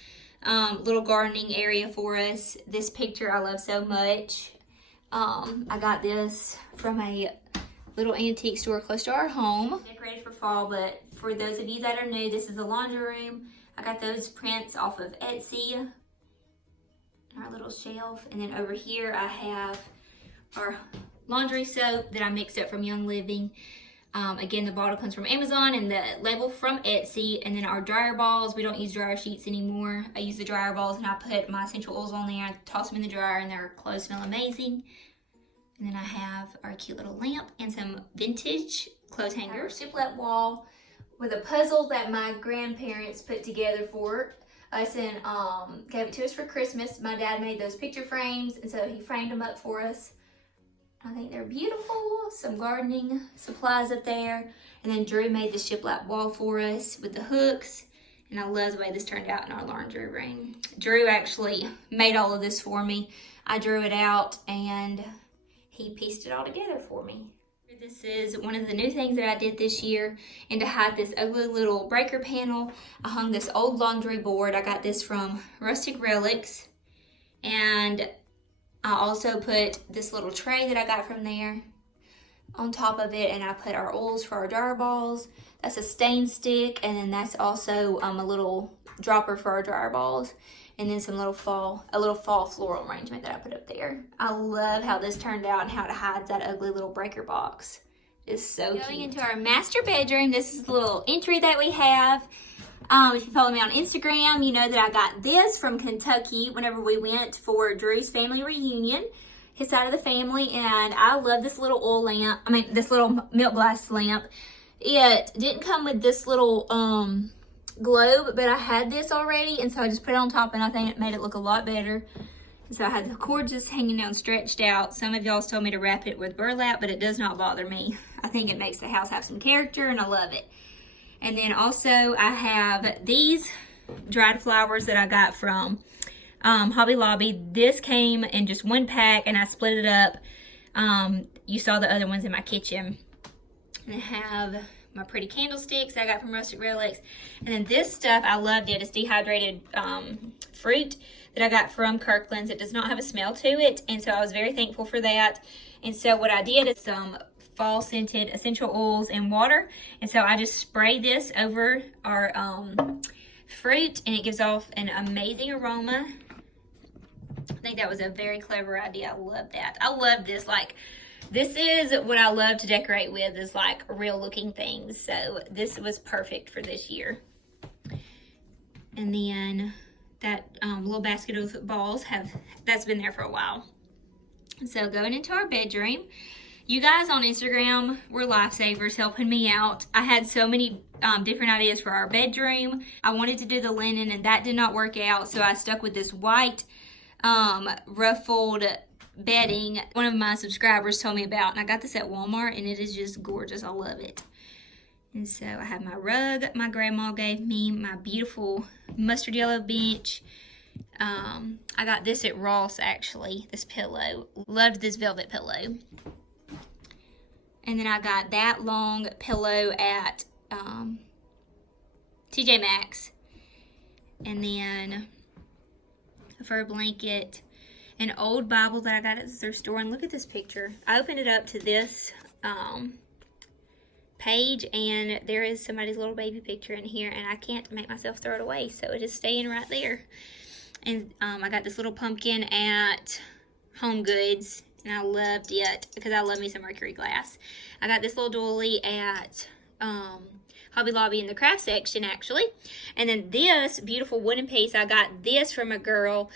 Little gardening area for us. This picture I love so much. I got this from a little antique store close to our home. Decorated for fall, but for those of you that are new, this is the laundry room. I got those prints off of Etsy. Our little shelf. And then over here I have our laundry soap that I mixed up from Young Living. Again, the bottle comes from Amazon and the label from Etsy. And then our dryer balls, we don't use dryer sheets anymore. I use the dryer balls and I put my essential oils on there. I toss them in the dryer and their clothes smell amazing. And then I have our cute little lamp and some vintage clothes hangers. Our shiplap wall with a puzzle that my grandparents put together for us and gave it to us for Christmas. My dad made those picture frames, and so he framed them up for us. I think they're beautiful. Some gardening supplies up there. And then Drew made the shiplap wall for us with the hooks. And I love the way this turned out in our laundry room. Drew actually made all of this for me. I drew it out and he pieced it all together for me. This is one of the new things that I did this year. And to hide this ugly little breaker panel, I hung this old laundry board. I got this from Rustic Reliques. And I also put this little tray that I got from there on top of it, and I put our oils for our dryer balls. That's a stain stick, and then that's also a little dropper for our dryer balls, and then a little fall floral arrangement that I put up there. I love how this turned out and how it hides that ugly little breaker box. It's so cute. Going into our master bedroom, this is the little entry that we have. If you follow me on Instagram, you know that I got this from Kentucky whenever we went for Drew's family reunion, his side of the family, and I love this little oil lamp, this little milk glass lamp. It didn't come with this little globe, but I had this already, and so I just put it on top, and I think it made it look a lot better. And so I had the cord just hanging down, stretched out. Some of y'all told me to wrap it with burlap, but it does not bother me. I think it makes the house have some character, and I love it. And then also I have these dried flowers that I got from Hobby Lobby. This came in just one pack and I split it up. You saw the other ones in my kitchen. And I have my pretty candlesticks I got from Rustic Relics. And then this stuff, I loved it. It's dehydrated fruit that I got from Kirkland's. It does not have a smell to it, and so I was very thankful for that. And so what I did is some fall scented essential oils and water. And so I just spray this over our fruit, and it gives off an amazing aroma. I think that was a very clever idea. I love that. I love this. Like, this is what I love to decorate with, is like real looking things. So this was perfect for this year. And then that little basket of balls, that's been there for a while. So going into our bedroom, you guys on Instagram were lifesavers helping me out. I had so many different ideas for our bedroom. I wanted to do the linen, and that did not work out, so I stuck with this white ruffled bedding one of my subscribers told me about, and I got this at Walmart, and it is just gorgeous. I love it. And so I have my rug my grandma gave me, my beautiful mustard yellow bench. I got this at Ross, actually, this pillow. Loved this velvet pillow. And then I got that long pillow at TJ Maxx. And then a fur blanket, an old Bible that I got at the thrift store. And look at this picture. I opened it up to this page, and there is somebody's little baby picture in here, and I can't make myself throw it away, so it is staying right there. And I got this little pumpkin at Home Goods, and I loved it because I love me some mercury glass. I got this little doily at Hobby Lobby in the craft section, actually. And then this beautiful wooden piece, I got this from a girl.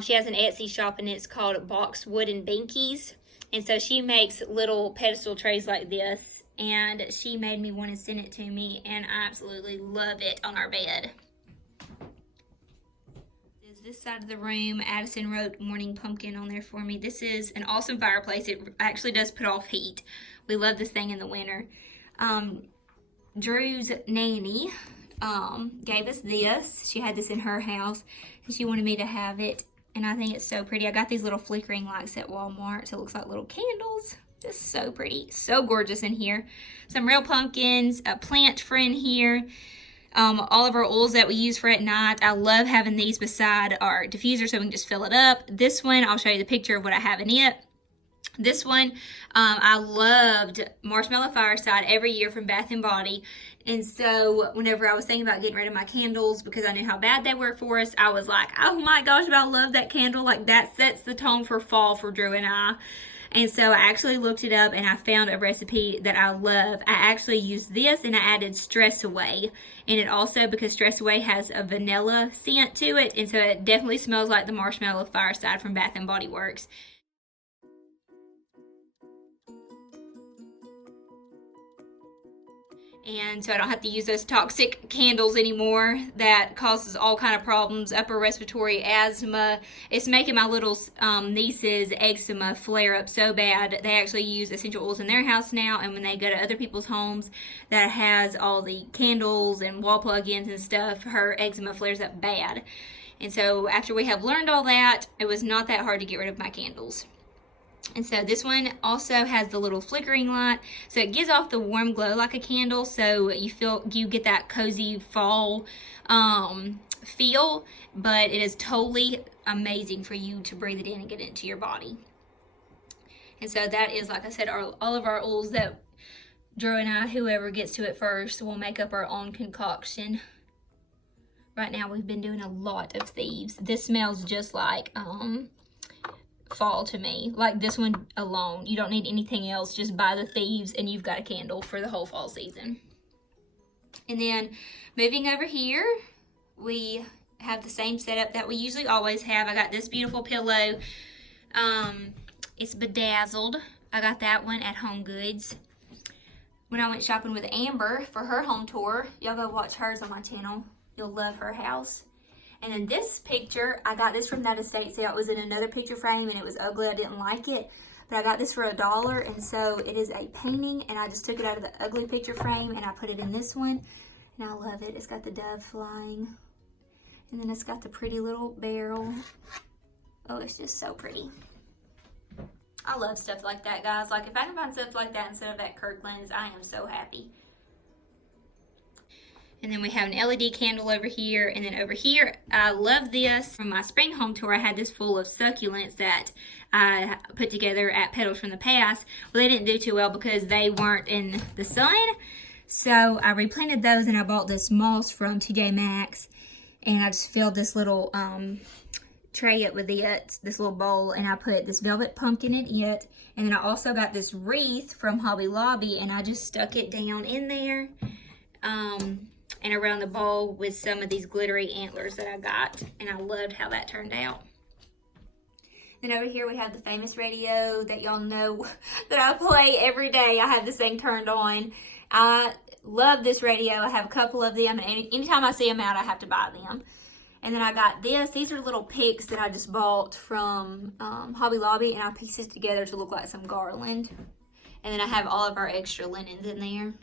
She has an Etsy shop, and it's called Box Wooden Binkies. And so she makes little pedestal trays like this, and she made me one and sent it to me, and I absolutely love it on our bed. This side of the room, Addison wrote Morning Pumpkin on there for me. This is an awesome fireplace. It actually does put off heat. We love this thing in the winter. Drew's nanny gave us this. She had this in her house, and she wanted me to have it, and I think it's so pretty. I got these little flickering lights at Walmart, so it looks like little candles. Just so pretty, so gorgeous in here. Some real pumpkins, a plant friend here. All of our oils that we use for at night. I love having these beside our diffuser so we can just fill it up. This one, I'll show you the picture of what I have in it. This one, I loved Marshmallow Fireside every year from Bath & Body. And so whenever I was thinking about getting rid of my candles because I knew how bad they were for us, I was like, oh my gosh, but I love that candle. Like, that sets the tone for fall for Drew and I. And so I actually looked it up, and I found a recipe that I love. I actually used this, and I added Stress Away in it also, because Stress Away has a vanilla scent to it, and so it definitely smells like the Marshmallow Fireside from Bath & Body Works. And so I don't have to use those toxic candles anymore that causes all kind of problems, upper respiratory asthma. It's making my little niece's eczema flare up so bad. They actually use essential oils in their house now, and when they go to other people's homes that has all the candles and wall plug-ins and stuff, her eczema flares up bad. And so after we have learned all that, it was not that hard to get rid of my candles. And so this one also has the little flickering light, so it gives off the warm glow like a candle, so you get that cozy fall feel, but it is totally amazing for you to breathe it in and get it into your body. And so that is, like I said, all of our oils that Drew and I, whoever gets to it first, will make up our own concoction. Right now we've been doing a lot of thieves. This smells just like fall to me. Like this one alone, you don't need anything else. Just buy the thieves and you've got a candle for the whole fall season. And then moving over here, we have the same setup that we usually always have. I got this beautiful pillow. It's bedazzled. I got that one at Home Goods. When I went shopping with Amber for her home tour, y'all go watch hers on my channel. You'll love her house. And then this picture, I got this from that estate sale. It was in another picture frame and it was ugly. I didn't like it. But I got this for $1, and so it is a painting, and I just took it out of the ugly picture frame and I put it in this one. And I love it. It's got the dove flying. And then it's got the pretty little barrel. Oh, it's just so pretty. I love stuff like that, guys. Like, if I can find stuff like that instead of at Kirkland's, I am so happy. And then we have an LED candle over here. And then over here, I love this. From my spring home tour, I had this full of succulents that I put together at Petals from the past. Well, they didn't do too well because they weren't in the sun. So I replanted those, and I bought this moss from TJ Maxx. And I just filled this little tray up with it, this little bowl, and I put this velvet pumpkin in it. And then I also got this wreath from Hobby Lobby, and I just stuck it down in there. And around the bowl with some of these glittery antlers that I got, and I loved how that turned out. Then over here we have the famous radio that y'all know that I play every day. I have this thing turned on. I love this radio. I have a couple of them, and anytime I see them out, I have to buy them. And then I got this. These are little picks that I just bought from Hobby Lobby, and I pieced it together to look like some garland. And then I have all of our extra linens in there.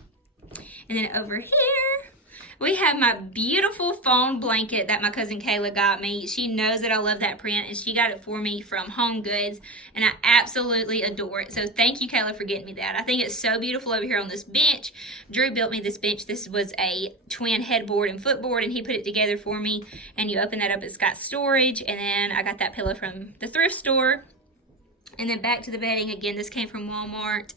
And then over here, we have my beautiful fawn blanket that my cousin Kayla got me. She knows that I love that print, and she got it for me from Home Goods, and I absolutely adore it. So thank you, Kayla, for getting me that. I think it's so beautiful over here on this bench. Drew built me this bench. This was a twin headboard and footboard, and he put it together for me. And you open that up, it's got storage, and then I got that pillow from the thrift store. And then back to the bedding. Again, this came from Walmart.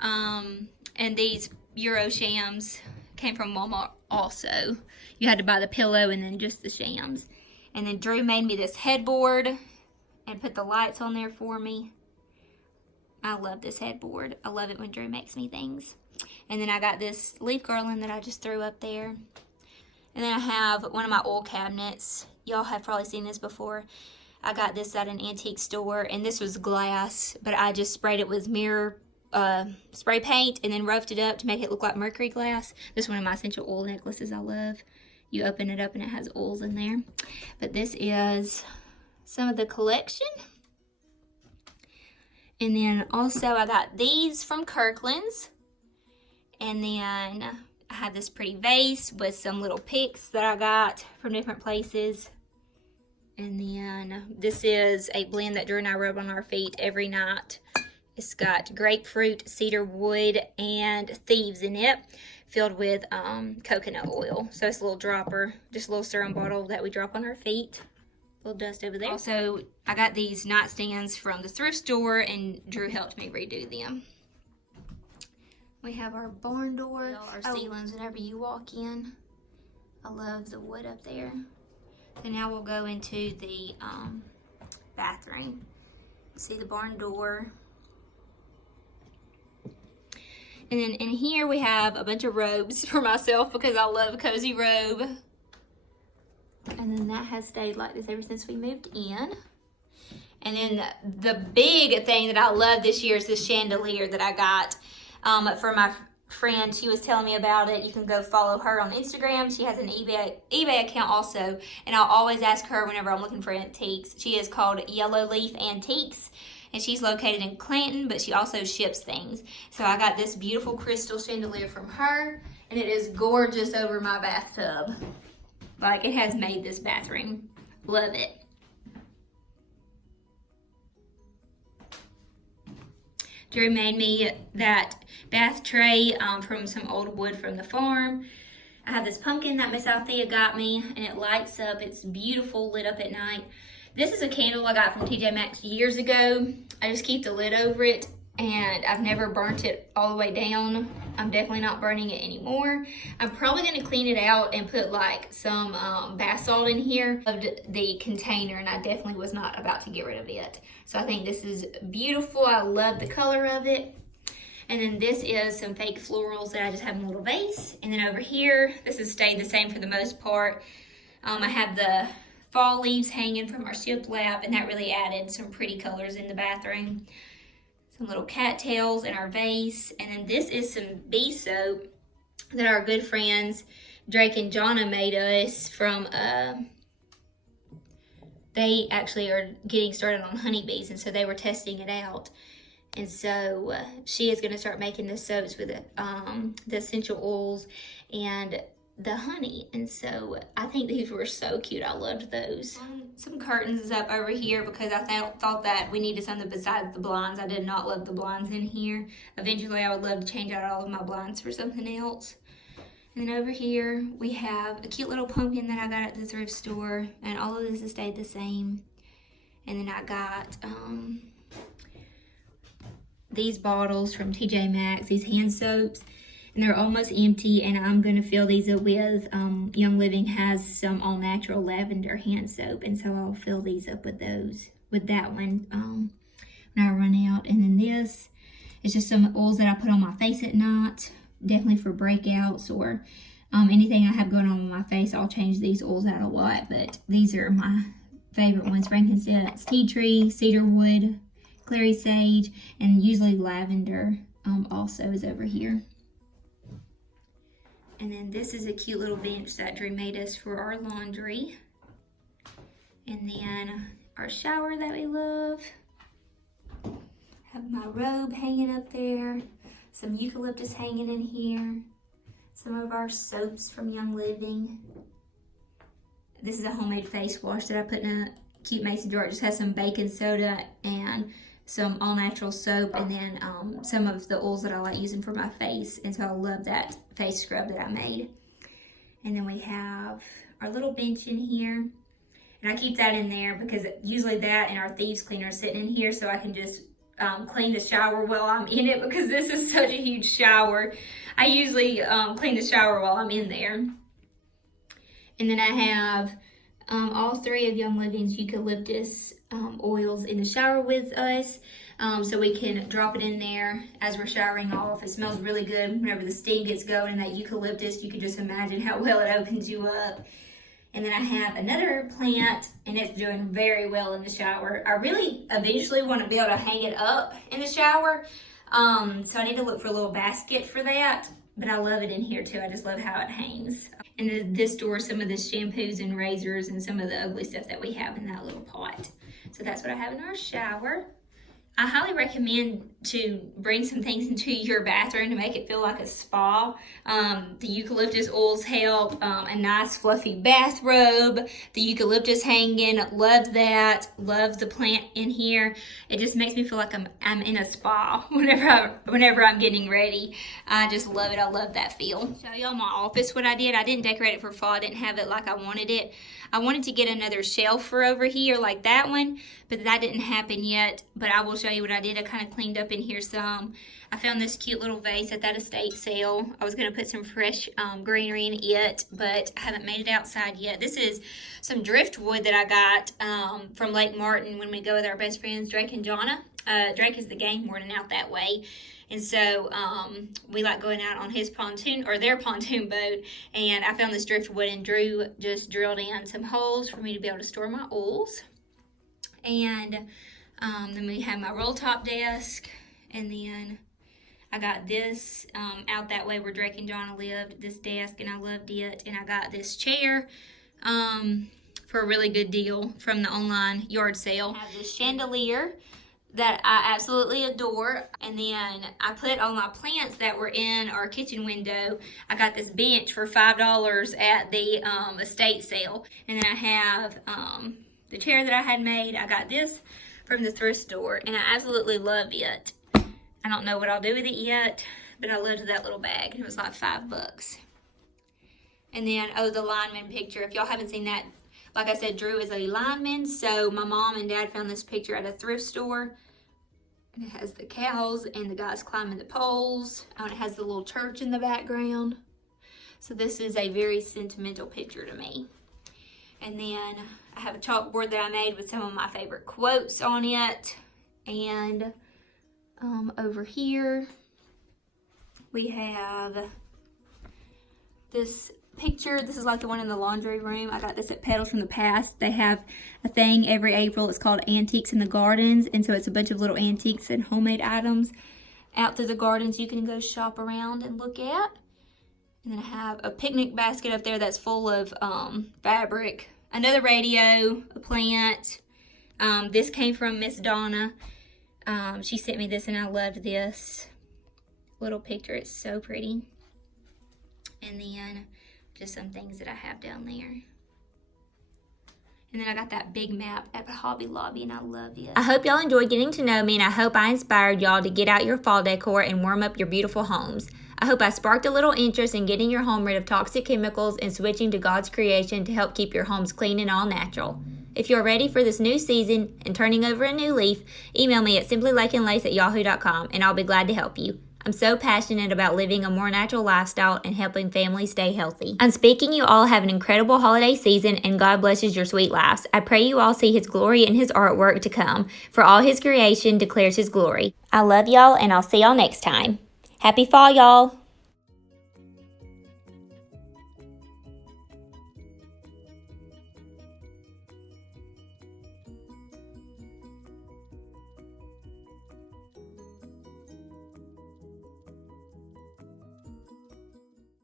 And these Euro shams came from Walmart also. You had to buy the pillow and then just the shams. And then Drew made me this headboard and put the lights on there for me. I love this headboard. I love it when Drew makes me things. And then I got this leaf garland that I just threw up there. And then I have one of my oil cabinets. Y'all have probably seen this before. I got this at an antique store, and this was glass, but I just sprayed it with mirror spray paint and then roughed it up to make it look like mercury glass. This is one of my essential oil necklaces I love. You open it up and it has oils in there. But this is some of the collection. And then also I got these from Kirkland's. And then I have this pretty vase with some little picks that I got from different places. And then this is a blend that Drew and I rub on our feet every night. It's got grapefruit, cedar wood, and thieves in it, filled with coconut oil. So it's a little dropper, just a little serum bottle that we drop on our feet. A little dust over there. Also, I got these nightstands from the thrift store, and Drew helped me redo them. We have our barn door, our ceilings whenever you walk in. I love the wood up there. So now we'll go into the bathroom. See the barn door. And then in here we have a bunch of robes for myself because I love a cozy robe. And then that has stayed like this ever since we moved in. And then the big thing that I love this year is this chandelier that I got for my friend. She was telling me about it. You can go follow her on Instagram. She has an eBay account also. And I'll always ask her whenever I'm looking for antiques. She is called Yellow Leaf Antiques. And she's located in Clanton, but she also ships things. So I got this beautiful crystal chandelier from her, and it is gorgeous over my bathtub. Like, it has made this bathroom. Love it. Drew made me that bath tray from some old wood from the farm. I have this pumpkin that Miss Althea got me, and it lights up. It's beautiful, lit up at night. This is a candle I got from TJ Maxx years ago. I just keep the lid over it, and I've never burnt it all the way down. I'm definitely not burning it anymore. I'm probably going to clean it out and put like some bath salt in here. I loved the container, and I definitely was not about to get rid of it. So I think this is beautiful. I love the color of it. And then this is some fake florals that I just have in a little vase. And then over here, this has stayed the same for the most part. I have the fall leaves hanging from our shiplap, and that really added some pretty colors in the bathroom. Some little cattails in our vase. And then this is some bee soap that our good friends Drake and Jonna made us from, they actually are getting started on honeybees, and so they were testing it out. And so she is going to start making the soaps with the essential oils and the honey. And so I think these were so cute. I loved those. Some curtains up over here because I thought that we needed something besides the blinds. I did not love the blinds in here. Eventually I would love to change out all of my blinds for something else. And then over here, we have a cute little pumpkin that I got at the thrift store, and all of this has stayed the same. And then I got these bottles from TJ Maxx, these hand soaps, and they're almost empty, and I'm gonna fill these up with, Young Living has some all natural lavender hand soap, and so I'll fill these up with that one when I run out. And then this is just some oils that I put on my face at night, definitely for breakouts or anything I have going on with my face. I'll change these oils out a lot, but these are my favorite ones: frankincense, tea tree, cedarwood, clary sage, and usually lavender also is over here. And then this is a cute little bench that Drew made us for our laundry. And then our shower that we love. Have my robe hanging up there. Some eucalyptus hanging in here. Some of our soaps from Young Living. This is a homemade face wash that I put in a cute mason jar. It just has some baking soda and some all-natural soap, and then some of the oils that I like using for my face. And so I love that face scrub that I made. And then we have our little bench in here. And I keep that in there because usually that and our thieves cleaner are sitting in here, so I can just clean the shower while I'm in it, because this is such a huge shower. I usually clean the shower while I'm in there. And then I have all three of Young Living's eucalyptus oils in the shower with us, so we can drop it in there as we're showering off. It smells really good whenever the steam gets going, and that eucalyptus, you can just imagine how well it opens you up. And then I have another plant, and it's doing very well in the shower. I really eventually want to be able to hang it up in the shower, so I need to look for a little basket for that, but I love it in here too. I just love how it hangs. And then this stores some of the shampoos and razors and some of the ugly stuff that we have in that little pot. So that's what I have in our shower. I highly recommend to bring some things into your bathroom to make it feel like a spa. The eucalyptus oils help. A nice fluffy bathrobe. The eucalyptus hanging, love that. Love the plant in here. It just makes me feel like I'm in a spa whenever I'm getting ready. I just love it. I love that feel. Show y'all my office what I did. I didn't decorate it for fall. I didn't have it like I wanted it. I wanted to get another shelf for over here like that one, but that didn't happen yet. But I will show you what I did. I kind of cleaned up in here some. I found this cute little vase at that estate sale. I was going to put some fresh greenery in it, but I haven't made it outside yet. This is some driftwood that I got from Lake Martin when we go with our best friends, Drake and Jonna. Drake is the game warden out that way. And so we like going out on his pontoon, or their pontoon boat, and I found this driftwood, and Drew just drilled in some holes for me to be able to store my oils. And then we have my roll top desk, and then I got this out that way where Drake and Jonna lived, this desk, and I loved it. And I got this chair for a really good deal from the online yard sale. I have this chandelier that I absolutely adore. And then I put all my plants that were in our kitchen window. I got this bench for $5 at the estate sale. And then I have the chair that I had made. I got this from the thrift store, and I absolutely love it. I don't know what I'll do with it yet, but I loved that little bag. It was like $5. And then, oh, the lineman picture. If y'all haven't seen that, like I said, Drew is a lineman, so my mom and dad found this picture at a thrift store. And it has the cows and the guys climbing the poles. Oh, and it has the little church in the background. So this is a very sentimental picture to me. And then I have a chalkboard that I made with some of my favorite quotes on it. And over here we have this picture. This is like the one in the laundry room. I got this at Petals from the past. They have a thing every April. It's called Antiques in the Gardens, and so it's a bunch of little antiques and homemade items out through the gardens you can go shop around and look at. And then I have a picnic basket up there that's full of fabric, another radio, a plant. This came from Miss Donna. She sent me this, and I loved this little picture. It's so pretty. And then just some things that I have down there. And then I got that big map at Hobby Lobby, and I love it. I hope y'all enjoyed getting to know me, and I hope I inspired y'all to get out your fall decor and warm up your beautiful homes. I hope I sparked a little interest in getting your home rid of toxic chemicals and switching to God's creation to help keep your homes clean and all natural. If you're ready for this new season and turning over a new leaf, email me at simplylakeandlace@yahoo.com, and I'll be glad to help you. I'm so passionate about living a more natural lifestyle and helping families stay healthy. I'm speaking you all have an incredible holiday season, and God blesses your sweet lives. I pray you all see His glory in His artwork to come, for all His creation declares His glory. I love y'all, and I'll see y'all next time. Happy fall, y'all.